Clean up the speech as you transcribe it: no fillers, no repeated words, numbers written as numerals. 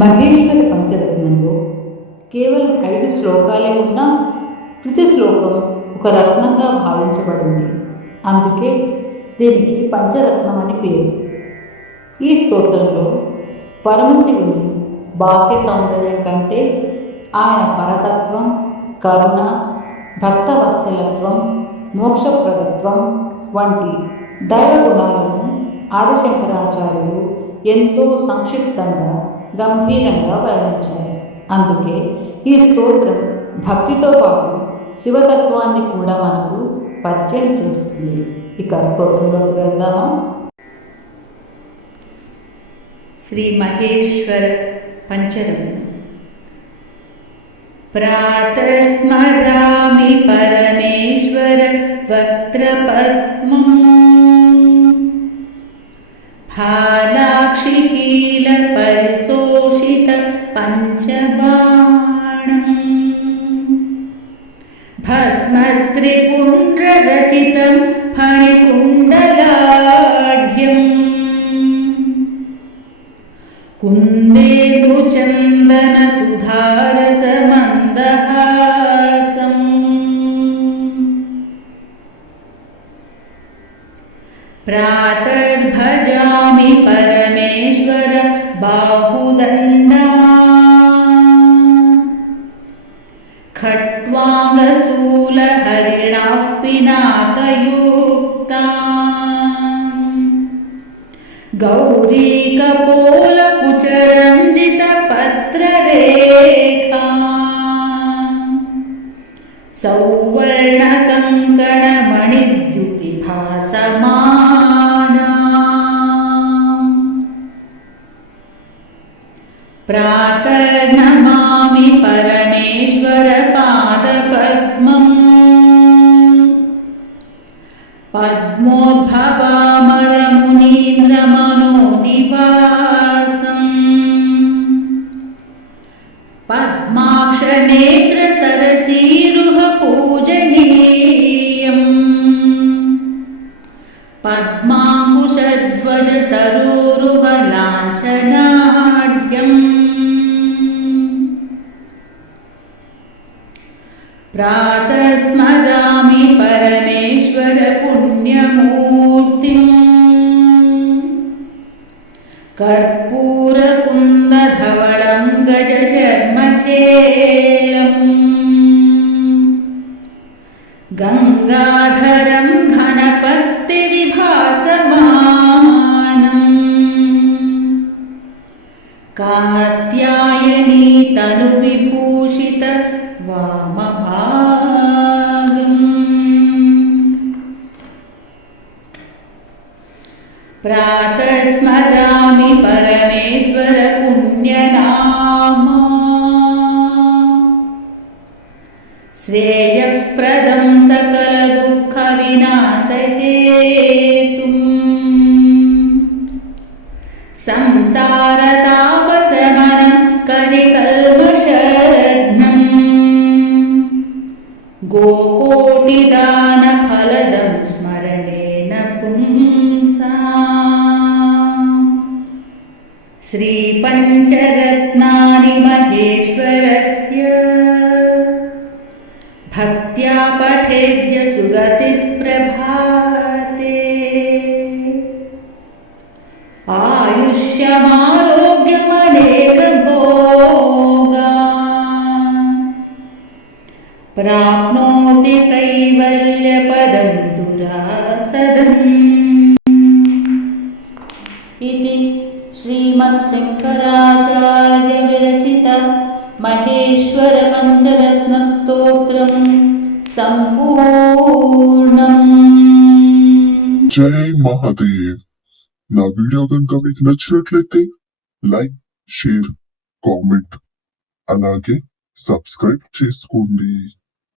మహేశ్వర పంచరత్నంలో కేవలం 5 శ్లోకాలే ఉన్నా ప్రతి శ్లోకం ఒక రత్నంగా భావించబడింది. అందుకే దీనికి పంచరత్నం అని పేరు. ఈ స్తోత్రంలో పరమశివుని బాహ్య సౌందర్యం కంటే ఆయన పరతత్వం, కరుణ, భక్తవత్సలత్వం, మోక్షప్రదత్వం వంటి దైవ గుణాలను ఆదిశంకరాచార్యులు ఎంతో సంక్షిప్తంగా, గంభీరంగా వర్ణించారు. అందుకే ఈ స్తోత్రం భక్తితో పాటు శివతత్వాన్ని కూడా మనకు పరిచయం చేస్తుంది. ఇక స్తోత్రంలోకి వెళ్దామా? శ్రీ మహేశ్వర పంచరత్నం. ప్రాతస్మరామి పరమేశ్వర వక్త్రపద్మం ఫాలాక్షికీల పరిశోషిత పంచబాణం భస్మత్రిపుండ్రరచితం ఫణికుండలాఢ్యం కుందేందుచందన సుధారసమందహాసం ప్రాతర్భజామి పరమేశ్వర బాహుదండా ఖట్వాంగశూలహరిణాః పినాకయుక్తాం గౌరీకపోలకుచరంజితపత్రరేఖాం సౌవర్ణకంకణమణిద్యుతిభాసమానాం ప్రాతర్నమామి పరమేశ్వర పాదపద్మం పద్మోద్భవామరమునీంద్రమనోనివాసం పద్మాక్షనేత్రసరసీరుహ పూజనీయం పద్మాంకుశధ్వజ సరోరుహ లాంఛనాఢ్యం ప్రాతస్మరామి పరమేశ్వర పుణ్యమూర్తిం కర్పూరకుందధవళం గజచర్మచేలం గంగాధరం ఘనపత్తివిభాసమానం కాత్యాయనీ తనువిభూషిత వామభాగం ప్రాతస్మరామి పరమేశ్వర పుణ్యనామా శ్రేయఃప్రదం సకల దుఃఖ వినాశహేతుం సంసారతాపశమనం కలికల్మషఘ్నం గోకోటిదానఫలదం స్మరణేన పుంసాం శ్రీపంచరత్నాని మహేశ్వరస్య భక్త్యా పఠేద్య సుగతిః ప్రభాతే ఆయుష్యమారోగ్యమనేకభోగాన్ ప్రాప్నోతి కైవల్యపదం దురాసదం. ఇది శ్రీమత్శంకరాచార్య విరచిత మహేశ్వర పంచరత్న స్తోత్రం సంపూర్ణం. జై మహాదేవ్. నా వీడియో కనుక మీకు నచ్చినట్లయితే లైక్, షేర్, కామెంట్ అలాగే సబ్స్క్రైబ్ చేసుకోండి.